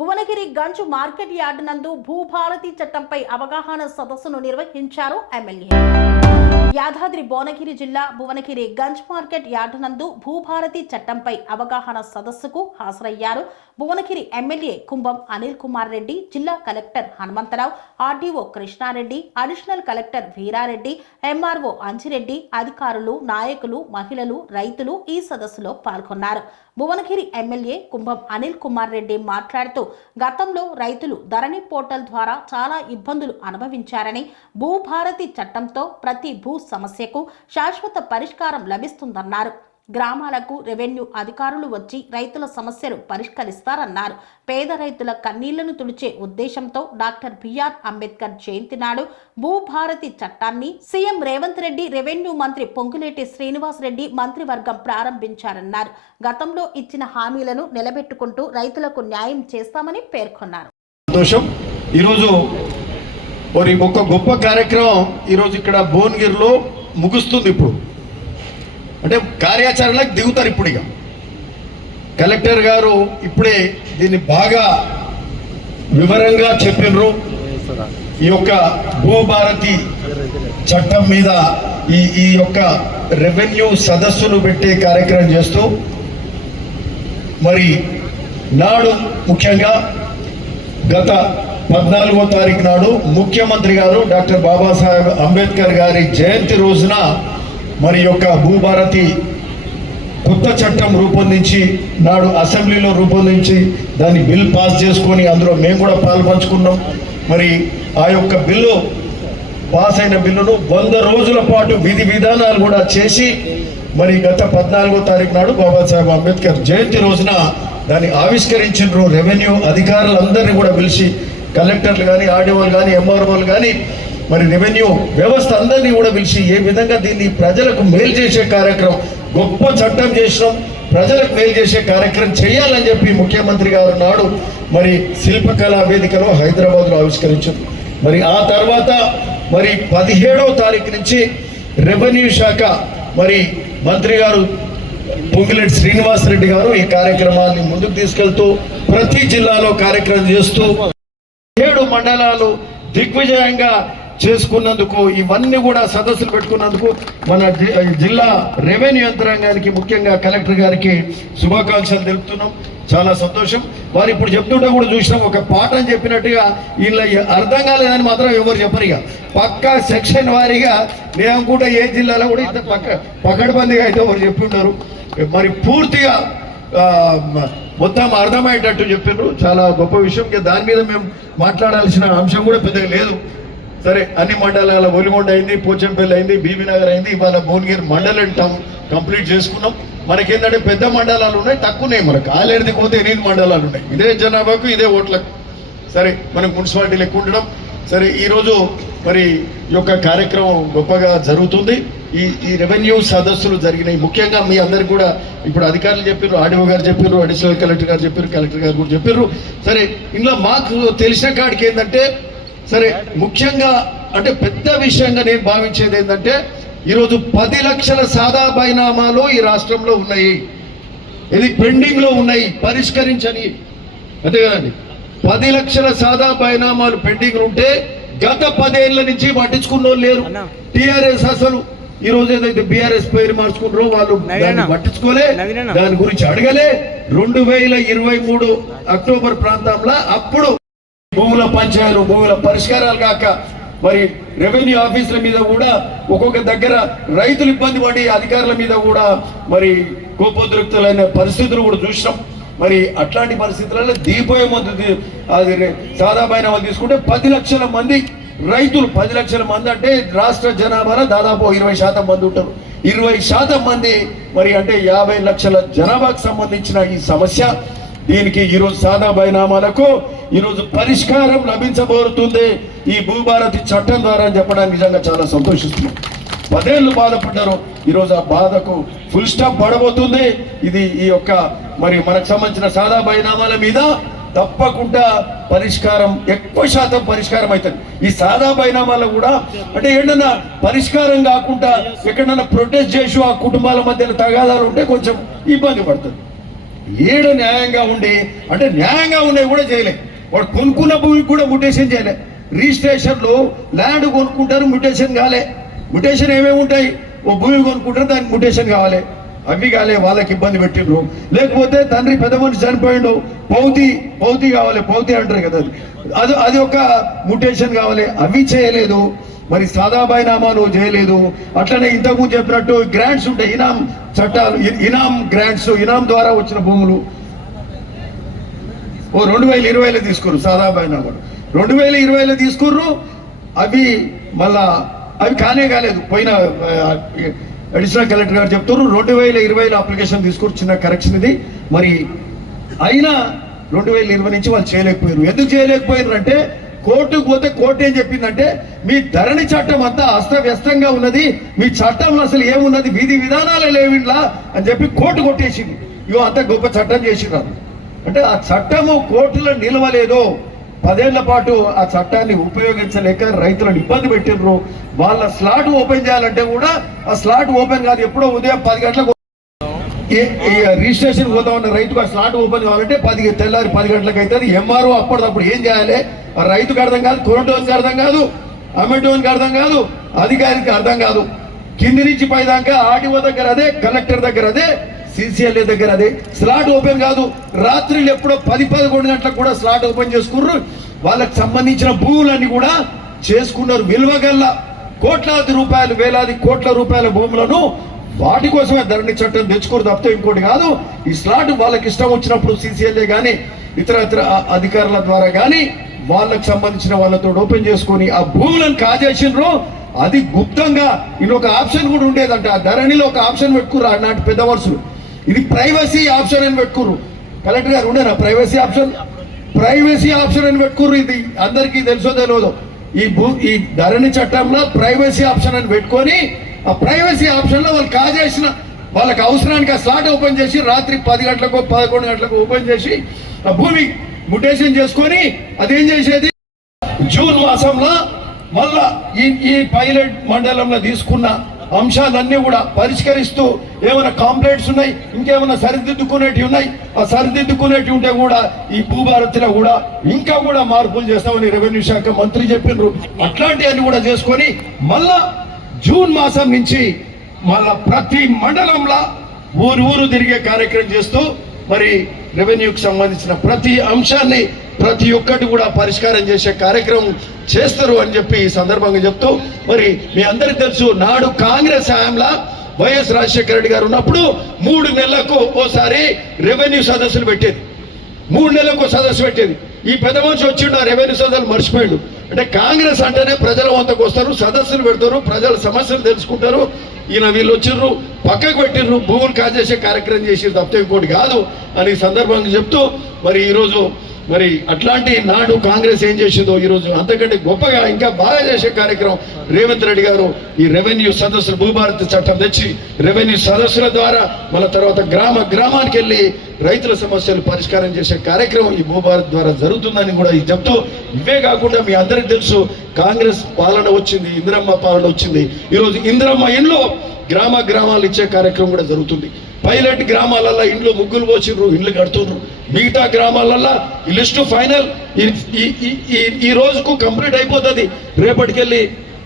Bhuvanagiri Ganj market yard నందు భూభారతి చట్టంపై అవగాహన సదస్సును నిర్వహించారు ఎమ్మెల్యే. యాదాద్రి భువనగిరి జిల్లా భువనగిరి గంజ్ మార్కెట్ యార్డ్ నందు భూభారతి చట్టంపై అవగాహన సదస్సుకు హాజరయ్యారు భువనగిరి ఎమ్మెల్యే కుంభం అనిల్ కుమార్ రెడ్డి, జిల్లా collector Hanumantha Rao, RDO Krishna Reddy, additional collector Veera Reddy, MRO Anji Reddy, అధికారులు, నాయకులు, మహిళలు, రైతులు ఈ సదస్సులో పాల్గొన్నారు. భువనగిరి ఎమ్మెల్యే కుంభం అనిల్ కుమార్ రెడ్డి మాట్లాడుతూ గతంలో రైతులు ధరణి పోర్టల్ ద్వారా చాలా ఇబ్బందులు అనుభవించారని, భూభారతి చట్టంతో ప్రతి భూ సమస్యకు శాశ్వత పరిష్కారం లభిస్తుందన్నారు. గ్రామాలకు రెవెన్యూ అధికారులు వచ్చి రైతుల సమస్యలు పరిష్కరిస్తారన్నారు. పేద రైతుల కన్నీళ్లను తుడిచే ఉద్దేశంతో డాక్టర్ బిఆర్ అంబేద్కర్ జయంతి నాడు భూభారతి చట్టాన్ని సీఎం రేవంత్ రెడ్డి, రెవెన్యూ మంత్రి పొంగులేటి శ్రీనివాస్ రెడ్డి మంత్రివర్గం ప్రారంభించారన్నారు. గతంలో ఇచ్చిన హామీలను నిలబెట్టుకుంటూ రైతులకు న్యాయం చేస్తామని పేర్కొన్నారు. ఈరోజు ఒక గొప్ప కార్యక్రమం ఈరోజు ఇక్కడ భువనగిరిలో ముగుస్తుంది. ఇప్పుడు అంటే కార్యాచరణకు దిగుతారు. ఇప్పుడు ఇక కలెక్టర్ గారు ఇప్పుడే దీన్ని బాగా వివరంగా చెప్పినారు. ఈ యొక్క భూభారతి చట్టం మీద ఈ యొక్క రెవెన్యూ సదస్సులు పెట్టే కార్యక్రమం చేస్తూ మరి నాడు ముఖ్యంగా గత 14వ తారీఖు నాడు ముఖ్యమంత్రి గారు డాక్టర్ బాబాసాహెబ్ అంబేద్కర్ గారి జయంతి రోజున మరి యొక్క భూభారతి కొత్త చట్టం రూపొందించి నాడు అసెంబ్లీలో రూపొందించి దాన్ని బిల్ పాస్ చేసుకొని అందులో మేము కూడా పాల్పంచుకున్నాం. మరి ఆ యొక్క బిల్లు పాస్ అయిన బిల్లును 100 రోజుల పాటు విధి విధానాలు కూడా చేసి మరి గత 14వ తారీఖు నాడు బాబాసాహెబ్ అంబేద్కర్ జయంతి రోజున దాన్ని ఆవిష్కరించారు. రెవెన్యూ అధికారులందరినీ కూడా పిలిచి కలెక్టర్లు కానీ, ఆర్డీఓలు కానీ, ఎంఆర్ఓలు కానీ, మరి రెవెన్యూ వ్యవస్థ అందరినీ కూడా పిలిచి ఏ విధంగా దీన్ని ప్రజలకు మేలు చేసే కార్యక్రమం, గొప్ప చట్టం చేసినాం, ప్రజలకు మేలు చేసే కార్యక్రమం చేయాలని చెప్పి ముఖ్యమంత్రి గారు నాడు మరి శిల్పకళా వేదికలో హైదరాబాద్లో ఆవిష్కరించారు. మరి ఆ తర్వాత మరి 17వ తారీఖు నుంచి రెవెన్యూ శాఖ మరి మంత్రి గారు పొంగులేటి శ్రీనివాస్ రెడ్డి గారు ఈ కార్యక్రమాన్ని ముందుకు తీసుకెళ్తూ ప్రతి జిల్లాలో కార్యక్రమం చేస్తూ 7 మండలాలు దిగ్విజయంగా చేసుకున్నందుకు, ఇవన్నీ కూడా సదస్సులు పెట్టుకున్నందుకు మన జిల్లా రెవెన్యూ యంత్రాంగానికి ముఖ్యంగా కలెక్టర్ గారికి శుభాకాంక్షలు తెలుపుతున్నాం. చాలా సంతోషం. వారు ఇప్పుడు చెప్తుంటే కూడా చూసినాం, ఒక పాఠం చెప్పినట్టుగా వీళ్ళ అర్థం కాలేదని మాత్రం ఎవరు చెప్పరు. ఇక పక్కా సెక్షన్ వారీగా నేను అనుకుంటే ఏ జిల్లాలో కూడా ఇంత పకడ్బందీగా అయితే ఎవరు చెప్తుంటారు. మరి పూర్తిగా మొత్తం అర్థమయ్యేటట్టు చెప్పినారు. చాలా గొప్ప విషయం. దాని మీద మేము మాట్లాడాల్సిన అంశం కూడా పెద్దగా లేదు. సరే, అన్ని మండలాల ఒలిగొండ అయింది, పోచంపల్లి అయింది, బీబీనగర్ అయింది, ఇవాళ భువనగిరి మండలం కంప్లీట్ చేసుకున్నాం. మనకేంటంటే పెద్ద మండలాలు ఉన్నాయి, తక్కువ ఉన్నాయి. మనకు ఆలేరుది పోతే 8 మండలాలు ఉన్నాయి. ఇదే జనాభాకు ఇదే ఓట్లకు. సరే, మనకు మున్సిపాలిటీలు ఎక్కువ ఉండడం. సరే, ఈరోజు మరి ఈ యొక్క కార్యక్రమం గొప్పగా జరుగుతుంది. ఈ రెవెన్యూ సదస్సులు జరిగినాయి. ముఖ్యంగా మీ అందరికి కూడా ఇప్పుడు అధికారులు చెప్పారు, ఆర్డీఓ గారు చెప్పారు, అడిషనల్ కలెక్టర్ గారు చెప్పారు, కలెక్టర్ గారు కూడా చెప్పారు. సరే, ఇందులో మాకు తెలిసిన కాడికి ఏంటంటే, సరే ముఖ్యంగా అంటే పెద్ద విషయంగా నేను భావించేది ఏంటంటే, ఈరోజు 10 లక్షల సాదా బైనామాలు ఈ రాష్ట్రంలో ఉన్నాయి. ఇది పెండింగ్లో ఉన్నాయి, పరిష్కరించని. అంతే కదండి, 10 లక్షల సాదా బైనామాలు పెండింగ్ ఉంటే గత 10 ఏళ్ల నుంచి పట్టించుకున్న వాళ్ళు లేరు. టీఆర్ఎస్ అసలు ఈ రోజు ఏదైతే బీఆర్ఎస్ పేరు మార్చుకున్నారో వాళ్ళు దాన్ని పట్టించుకోలే, దాని గురించి అడగలే. 2023 అక్టోబర్ ప్రాంతంలో అప్పుడు భూముల పంచాయతీలు, భూముల పరిష్కారాలు కాక మరి రెవెన్యూ ఆఫీసుల మీద కూడా ఒక్కొక్క దగ్గర రైతులు ఇబ్బంది పడి అధికారుల మీద కూడా మరి కోపోద్రిక్తులైన పరిస్థితులు కూడా చూసినాం. మరి అట్లాంటి పరిస్థితులలో దీపోయే ముందు అది సాదా బైనామాలు తీసుకుంటే 10 లక్షల మంది రైతులు, 10 లక్షల మంది అంటే రాష్ట్ర జనాభాలో దాదాపు 20% మంది ఉంటారు. 20% మంది మరి అంటే 50 లక్షల జనాభాకు సంబంధించిన ఈ సమస్య, దీనికి ఈరోజు సాదా బైనామాలకు ఈరోజు పరిష్కారం లభించబోతుంది ఈ భూభారతి చట్టం ద్వారా అని చెప్పడానికి నిజంగా చాలా సంతోషిస్తున్నాం. 10 ఏళ్ళు బాధపడ్డారు, ఈరోజు ఆ బాధకు ఫుల్ స్టాప్ పడబోతుంది. ఇది ఈ యొక్క మరి మనకు సంబంధించిన సాదా బైనామాల మీద తప్పకుండా పరిష్కారం, ఎక్కువ శాతం పరిష్కారం అవుతుంది. ఈ సాదా బైనామాలు కూడా అంటే ఏంటన్నా పరిష్కారం కాకుండా ఎక్కడన్నా ప్రొటెస్ట్ చేసి ఆ కుటుంబాల మధ్యన తగాదాలు ఉంటే కొంచెం ఇబ్బంది పడుతుంది. ఏడ న్యాయంగా ఉండి అంటే న్యాయంగా ఉండేవి కూడా చేయలే. వాడు కొనుక్కున్న భూమికి కూడా మ్యుటేషన్ చేయలే. రిజిస్ట్రేషన్లో ల్యాండ్ కొనుక్కుంటారు, మ్యుటేషన్ కాలే. మ్యుటేషన్ ఏమేమి ఉంటాయి? ఓ భూమి కొనుక్కుంటారు, దానికి మ్యుటేషన్ కావాలి, అవి కాలే, వాళ్ళకి ఇబ్బంది పెట్టిండ్రు. లేకపోతే తండ్రి పెద్ద మనిషి చనిపోయిండు, పౌతి కావాలి, పౌతి అంటారు కదా, అది ఒక మ్యుటేషన్ కావాలి, అవి చేయలేదు. మరి సాదాబాయి నామాలు చేయలేదు. అట్లనే ఇంతకుముందు చెప్పినట్టు గ్రాంట్స్ ఉంటాయి, ఇనాం చట్టాలు, ఇనాం గ్రాంట్స్, ఇనాం ద్వారా వచ్చిన భూములు ఓ 2020లో తీసుకుర్రు. సాదాబాయి నామాలు 2020లో తీసుకుర్రు. అవి మళ్ళా అవి కాలేదు. పోయిన అడిషనల్ కలెక్టర్ గారు చెప్తున్నారు 2020లో అప్లికేషన్ తీసుకుని చిన్న కరెక్షన్ ఇది. మరి అయినా 2020 నుంచి వాళ్ళు చేయలేకపోయారు. ఎందుకు చేయలేకపోయారు అంటే కోర్టుకు పోతే కోర్టు ఏం చెప్పిందంటే మీ ధరణి చట్టం అంతా అస్తవ్యస్తంగా ఉన్నది, మీ చట్టంలో అసలు ఏమున్నది, విధి విధానాలే లేవిండ్లా అని చెప్పి కోర్టు కొట్టేసింది. ఇవో అంత గొప్ప చట్టం చేసినారు అంటే ఆ చట్టము కోర్టులో నిలవలేదు. 10 ఏళ్ల పాటు ఆ చట్టాన్ని ఉపయోగించలేక రైతులను ఇబ్బంది పెట్టిండ్రు. వాళ్ళ స్లాట్ ఓపెన్ చేయాలంటే కూడా ఆ స్లాట్ ఓపెన్ కాదు. ఎప్పుడో ఉదయం 10 గంటలకు రిజిస్ట్రేషన్ పోతా ఉన్న రైతుకు ఆ స్లాట్ ఓపెన్ కావాలంటే తెల్లారి 10 గంటలకు అవుతుంది. ఎంఆర్ఓ అప్పటిదప్పుడు ఏం చేయాలి? ఆ రైతుకు అర్థం కాదు, కొనటోనికి అర్థం కాదు, అమ్మటోనికి అర్థం కాదు, అధికారికి అర్థం కాదు. కింది నుంచి పైదాకా ఆర్టీఓ దగ్గర అదే, కలెక్టర్ దగ్గర అదే, సిసిఎల్ఏ దగ్గర అదే. స్లాట్ ఓపెన్ కాదు. రాత్రులు ఎప్పుడో 10-11 గంటలకు కూడా స్లాట్ ఓపెన్ చేసుకున్నారు. వాళ్ళకి సంబంధించిన భూములన్నీ కూడా చేసుకున్నారు. విలువగల్ల కోట్లాది రూపాయలు, వేలాది కోట్ల రూపాయల భూములను వాటి కోసమే ధరణి చట్టం తెచ్చుకోరు తప్పితే ఇంకోటి కాదు. ఈ స్లాట్ వాళ్ళకి ఇష్టం వచ్చినప్పుడు సిసిఎల్ఏ కానీ ఇతర అధికారుల ద్వారా కానీ వాళ్ళకి సంబంధించిన వాళ్ళతో ఓపెన్ చేసుకొని ఆ భూములను కాజేసినరు. అది గుప్తంగా ఇంకొక ఆప్షన్ కూడా ఉండేదంట. ఆ ధరణిలో ఒక ఆప్షన్ పెట్టుకుర్రు ఆనాటి పెద్ద వరుసలు. ఇది ప్రైవసీ ఆప్షన్ అని పెట్టుకుర్రు. కలెక్టర్ గారు ఉండేనా ప్రైవసీ ఆప్షన్? ప్రైవసీ ఆప్షన్ అని పెట్టుకుర్రు. ఇది అందరికీ తెలుసో తెలియదు. ఈ ధరణి చట్టంలో ప్రైవసీ ఆప్షన్ అని పెట్టుకొని ఆ ప్రైవసీ ఆప్షన్ లో వాళ్ళు కాజేసిన వాళ్ళకి అవసరానికి ఆ స్లాట్ ఓపెన్ చేసి రాత్రి 10 గంటలకు 11 గంటలకు ఓపెన్ చేసి ఆ భూమి మ్యుటేషన్ చేసుకొని అదేం చేసేది జూన్ మాసంలో మళ్ళా ఈ పైలట్ మండలంలో తీసుకున్న అంశాలన్నీ కూడా పరిష్కరిస్తూ ఏమైనా కాంప్లైంట్స్ ఉన్నాయి, ఇంకేమైనా సరిదిద్దుకునేటివి ఉన్నాయి, ఆ సరిదిద్దుకునేటివి ఉంటే కూడా ఈ భూభారతిలో కూడా ఇంకా కూడా మార్పులు చేస్తామని రెవెన్యూ శాఖ మంత్రి చెప్పిండ్రు. అట్లాంటివన్నీ కూడా చేసుకొని మళ్ళా జూన్ మాసం నుంచి మళ్ళా ప్రతి మండలంలో ఊరు తిరిగే కార్యక్రమం చేస్తూ మరి రెవెన్యూకి సంబంధించిన ప్రతి అంశాన్ని ప్రతి ఒక్కటి కూడా పరిష్కారం చేసే కార్యక్రమం చేస్తారు అని చెప్పి ఈ సందర్భంగా చెప్తూ, మరి మీ అందరికీ తెలుసు నాడు కాంగ్రెస్ హయాంలో వైఎస్ రాజశేఖర రెడ్డి గారు ఉన్నప్పుడు 3 నెలలకు ఓసారి రెవెన్యూ సదస్సులు పెట్టేది. 3 నెలలకు సదస్సు పెట్టేది. ఈ పెద్ద మనిషి వచ్చిండు ఆ రెవెన్యూ సదస్సులు మర్చిపోయాడు. అంటే కాంగ్రెస్ అంటేనే ప్రజల వంతకు వస్తారు, సదస్సులు పెడతారు, ప్రజల సమస్యలు తెలుసుకుంటారు. ఈయన వీళ్ళు వచ్చిర్రు, పక్కకు పెట్టిర్రు, భూములు కాజేసే కార్యక్రమం చేసిర్రు తప్పితే ఇంకోటి కాదు అని సందర్భంగా చెప్తూ, మరి ఈరోజు మరి అట్లాంటి నాడు కాంగ్రెస్ ఏం చేసిందో ఈరోజు అంతకంటే గొప్పగా ఇంకా బాగా చేసే కార్యక్రమం రేవంత్ రెడ్డి గారు ఈ రెవెన్యూ సదస్సులు భూభారతి చట్టం తెచ్చి రెవెన్యూ సదస్సుల ద్వారా మన తర్వాత గ్రామానికి వెళ్ళి రైతుల సమస్యలు పరిష్కారం చేసే కార్యక్రమం ఈ భూభారతి ద్వారా జరుగుతుందని కూడా చెప్తూ, ఇవే కాకుండా మీ అందరికీ తెలుసు కాంగ్రెస్ పాలన వచ్చింది, ఇందిరమ్మ పాలన వచ్చింది. ఈరోజు ఇందిరమ్మ ఇండ్లు గ్రామాలు ఇచ్చే కార్యక్రమం కూడా జరుగుతుంది. పైలట్ గ్రామాలల్లో ఇండ్లు ముగ్గులు పోసిర్రు, ఇండ్లు కడుతున్నారు. మిగతా గ్రామాలల్లో ఈ లిస్టు ఫైనల్ ఈ రోజుకు కంప్లీట్ అయిపోతుంది. రేపటికెళ్ళి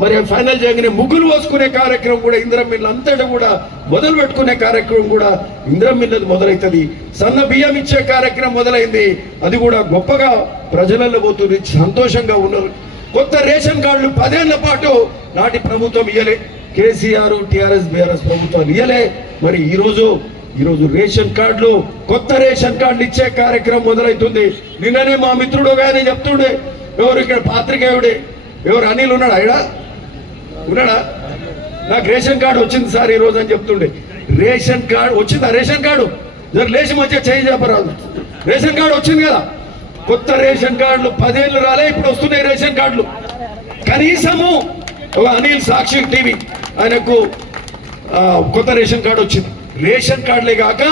మరి ఫైనల్ చేయగానే ముగ్గులు పోసుకునే కార్యక్రమం కూడా ఇందిరమ్మ ఇల్లు అంతటా కూడా మొదలు పెట్టుకునే కార్యక్రమం కూడా ఇందిరమ్మ ఇల్లు మొదలవుతుంది. సన్న బియ్యం ఇచ్చే కార్యక్రమం మొదలైంది. అది కూడా గొప్పగా ప్రజలలో పోతుంది, సంతోషంగా ఉన్నారు. కొత్త రేషన్ కార్డులు 10 ఏళ్ల పాటు నాటి ప్రభుత్వం ఇయ్యలే, కేసీఆర్ టిఆర్ఎస్ బీఆర్ఎస్ ప్రభుత్వాలు ఇయ్యలే. మరి ఈరోజు రేషన్ కార్డులు, కొత్త రేషన్ కార్డులు ఇచ్చే కార్యక్రమం మొదలవుతుంది. నిన్ననే మా మిత్రుడు గానే చెప్తుండే, ఎవరు ఇక్కడ పాత్రికేయుడే, ఎవరు అనిల్ ఉన్నాడా నాకు రేషన్ కార్డు వచ్చింది సార్ ఈ రోజు అని చెప్తుండే. రేషన్ కార్డు వచ్చిందా? రేషన్ కార్డు లేచి మధ్య చేయి చెప్పరాదు. రేషన్ కార్డు వచ్చింది కదా. కొత్త రేషన్ కార్డులు 10 ఏళ్ళు రాలే, ఇప్పుడు వస్తున్నాయి రేషన్ కార్డులు. కనీసము ఒక అనిల్ సాక్షి టీవీ ఆయనకు కొత్త రేషన్ కార్డు వచ్చింది. రేషన్ కార్డులే కాక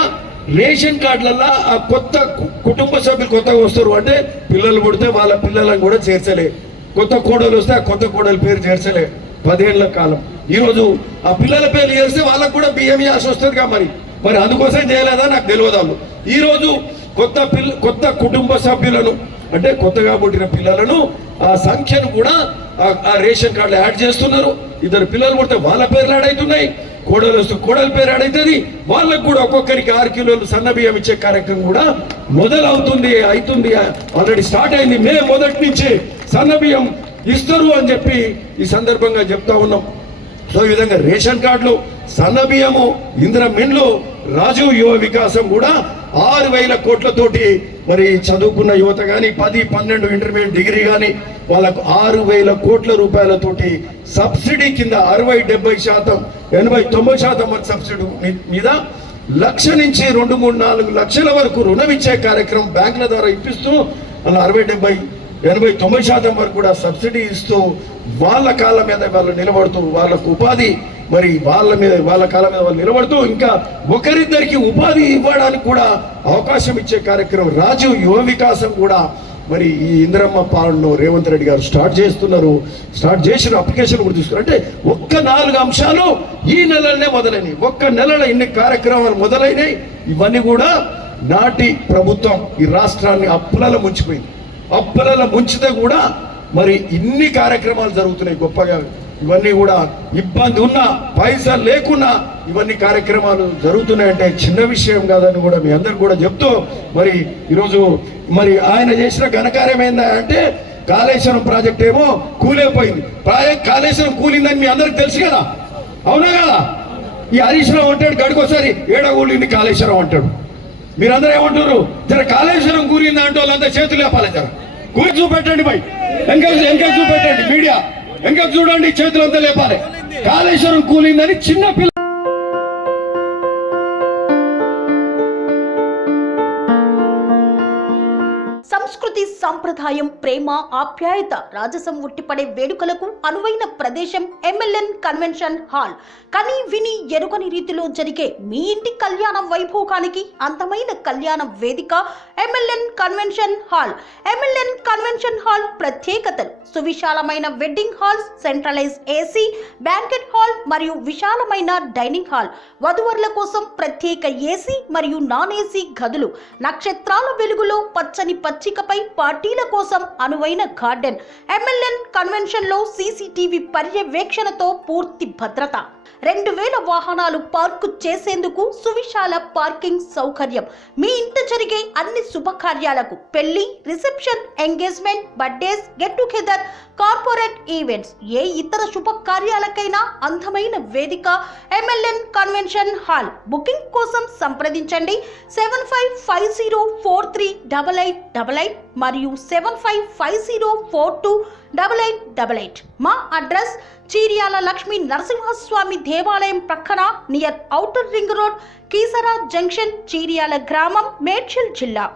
రేషన్ కార్డులలో ఆ కొత్త కుటుంబ సభ్యులు కొత్తగా వస్తారు. అంటే పిల్లలు పుడితే వాళ్ళ పిల్లలను కూడా చేర్చలే, కొత్త కోడలు వస్తే ఆ కొత్త కోడల పేరు చేర్చలే 10 ఏళ్ల కాలం. ఈరోజు ఆ పిల్లల పేర్లు చేస్తే వాళ్ళకు కూడా బియ్యం యాస వస్తుందిగా. మరి అందుకోసం చేయలేదా నాకు తెలియదు. వాళ్ళు ఈరోజు కొత్త కుటుంబ సభ్యులను అంటే కొత్తగా పుట్టిన పిల్లలను ఆ సంఖ్యను కూడా ఆ రేషన్ కార్డులో యాడ్ చేస్తున్నారు. ఇద్దరు పిల్లలు పుడితే వాళ్ళ పేర్లు యాడ్ అవుతున్నాయి, కోడలు వస్తూ కోడల పేరు యాడ్ అవుతుంది. వాళ్ళకు కూడా ఒక్కొక్కరికి 6 కిలోలు సన్న బియ్యం ఇచ్చే కార్యక్రమం కూడా అవుతుంది. ఆల్రెడీ స్టార్ట్ అయింది. మే 1 నుంచి సన్న బియ్యం ఇస్తారు అని చెప్పి ఈ సందర్భంగా చెప్తా ఉన్నాం. సో ఈ విధంగా రేషన్ కార్డులు, సన్న బియ్యము, ఇందిరమిండ్లు, రాజీవ్ యువ వికాసం కూడా 6,000 కోట్లతోటి మరి చదువుకున్న యువత కానీ 10-12 ఇంటర్మీడియట్ డిగ్రీ కానీ వాళ్ళకు 6,000 కోట్ల రూపాయలతోటి సబ్సిడీ కింద 60-70%, 80-90% వరకు సబ్సిడీ మీద 1,00,000 నుంచి 2-3-4 లక్షల వరకు రుణం ఇచ్చే కార్యక్రమం బ్యాంకుల ద్వారా ఇప్పిస్తూ అలా 60-70-80-90% వరకు కూడా సబ్సిడీ ఇస్తూ వాళ్ళ కాళ్ళ మీద వాళ్ళు నిలబడుతూ వాళ్ళకు ఉపాధి మరి వాళ్ళ కాళ్ళ మీద వాళ్ళు నిలబడుతూ ఇంకా ఒకరిద్దరికి ఉపాధి ఇవ్వడానికి కూడా అవకాశం ఇచ్చే కార్యక్రమం రాజీవ్ యువ వికాసం కూడా మరి ఈ ఇందిరమ్మ పాలనలో రేవంత్ రెడ్డి గారు స్టార్ట్ చేసిన అప్లికేషన్ కూడా తీసుకున్నారు. అంటే ఒక్క 4 అంశాలు ఈ నెలలోనే మొదలైనవి. ఒక్క నెలలో ఇన్ని కార్యక్రమాలు మొదలైనవి. ఇవన్నీ కూడా నాటి ప్రభుత్వం ఈ రాష్ట్రాన్ని అప్పులలో ముంచిపోయింది. అప్పులలో ముంచితే కూడా మరి ఇన్ని కార్యక్రమాలు జరుగుతున్నాయి గొప్పగా. ఇవన్నీ కూడా ఇబ్బంది ఉన్నా పైసలు లేకున్నా ఇవన్నీ కార్యక్రమాలు జరుగుతున్నాయంటే చిన్న విషయం కాదని కూడా మీ అందరికి కూడా చెప్తూ మరి ఈరోజు మరి ఆయన చేసిన ఘనకార్యం ఏంటంటే కాళేశ్వరం ప్రాజెక్ట్ ఏమో కూలిపోయింది. కాళేశ్వరం కూలిందని మీ అందరికి తెలుసు కదా, అవునా కదా? ఈ హరీష్ రావు అంటాడు గడికోసారి ఏడగూలింది కాళేశ్వరం అంటాడు. మీరందరూ ఏమంటారు? జర కాళేశ్వరం కూలింది అంటే వాళ్ళంతా చేతులు లేపాలి. జర కూలి చూపెట్టండి బై, ఎంకా చూపెట్టండి, మీడియా ఎంకా చూడండి, చేతులంతా లేపాలి. కాళేశ్వరం కూలిందని చిన్న పిల్ల సంస్కృతి, సంప్రదాయం, ప్రేమ, ఆప్యాయత, రాజసం ఉట్టిపడే వేడుకలకు అనువైన ప్రదేశం MLN కన్వెన్షన్ హాల్. కని విని ఎరుగని రీతిలో జరిగే మీ ఇంటి కళ్యాణ వైభోగానికి అందమైన కళ్యాణ వేదిక MLN convention hall. MLN convention hall ప్రత్యేకతలు: సువిశాలమైన wedding halls, centralise AC banquet hall మరియు విశాలమైన డైనింగ్ హాల్, వధువరుల కోసం ప్రత్యేక AC మరియు నాన్ AC గదులు, నక్షత్రాల వెలుగులో పచ్చని పచ్చికపై పార్టీల కోసం అనువైన గార్డెన్. MLN కన్వెన్షన్ లో CCTV పర్యవేక్షణతో పూర్తి భద్రత, 2000 వాహనాలు పార్కు చేసేందుకు సువిశాల పార్కింగ్ సౌకర్యం. మీ ఇంట జరిగే అన్ని శుభకార్యాలకు, పెళ్లి, reception, engagement, birthdays, get together, corporate events, ఏ ఇతర శుభకార్యాలకైనా అందమైన వేదిక MLN కన్వెన్షన్ హాల్. బుకింగ్ కోసం సంప్రదించండి 7550438888 మరియు 7550428888. మా అడ్రస్ చీర్యాల లక్ష్మీ నరసింహస్వామి దేవాలయం ప్రక్కన, near outer ring road, Keesara junction, Cheeryal గ్రామం, మేడ్చల్ జిల్లా.